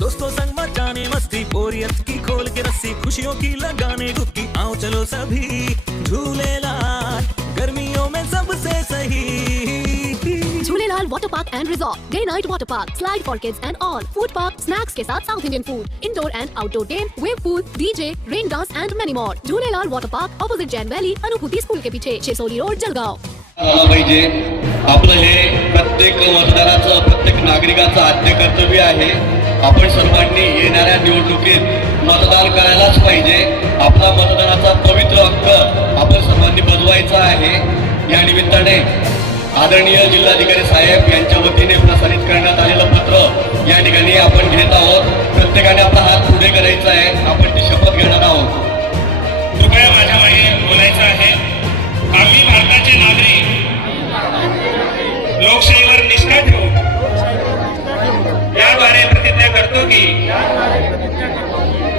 दोस्तों संग मचाने मस्ती बोरियत की खोल के रस्सी खुशियों की लगाने डुबकी आओ चलो सभी झूले लाल गर्मियों में सबसे सही। Jhulelal water park and resort day night water park slide for kids and all food park snacks के साथ South Indian food indoor and outdoor game wave pool DJ rain dance and many more Jhulelal water park opposite Jain valley Anubhuti school के पीछे Chisoli road Jalgaon झाला पाहिजे आपलं हे प्रत्येक नागरिकाचं आद्य कर्तव्य आहे. आपण सर्वांनी येणाऱ्या निवडणुकीत मतदान करायलाच पाहिजे. आपला मतदानाचा पवित्र हक्क आपण सर्वांनी बजवायचा आहे. या निमित्ताने आदरणीय जिल्हाधिकारी साहेब यांच्या वतीने प्रसारित करण्यात आलेलं पत्र या ठिकाणी आपण घेत आहोत. प्रत्येकाने आपला हात पुढे करायचा प्रतिज्ञा करतो की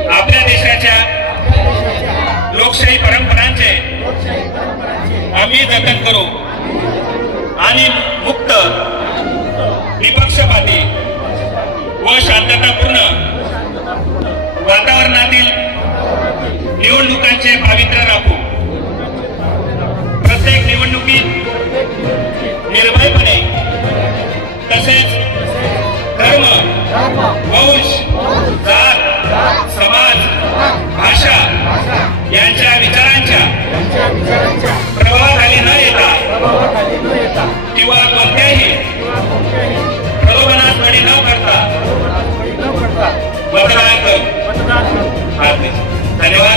आपल्या देशाच्या लोकशाही परंपरांचे आम्ही जतन करू आणि मुक्त निपक्षपाती व शांततापूर्ण वातावरणातील निवडणुकांचे पावित्र्य राखू. प्रत्येक निवडणुकीत निर्भयपणे तसेच वंश जात समाज भाषा यांच्या विचारांच्या प्रभावाखाली न येता किंवा कोणत्याही प्रलोभनास बळी न करता मतदान धन्यवाद.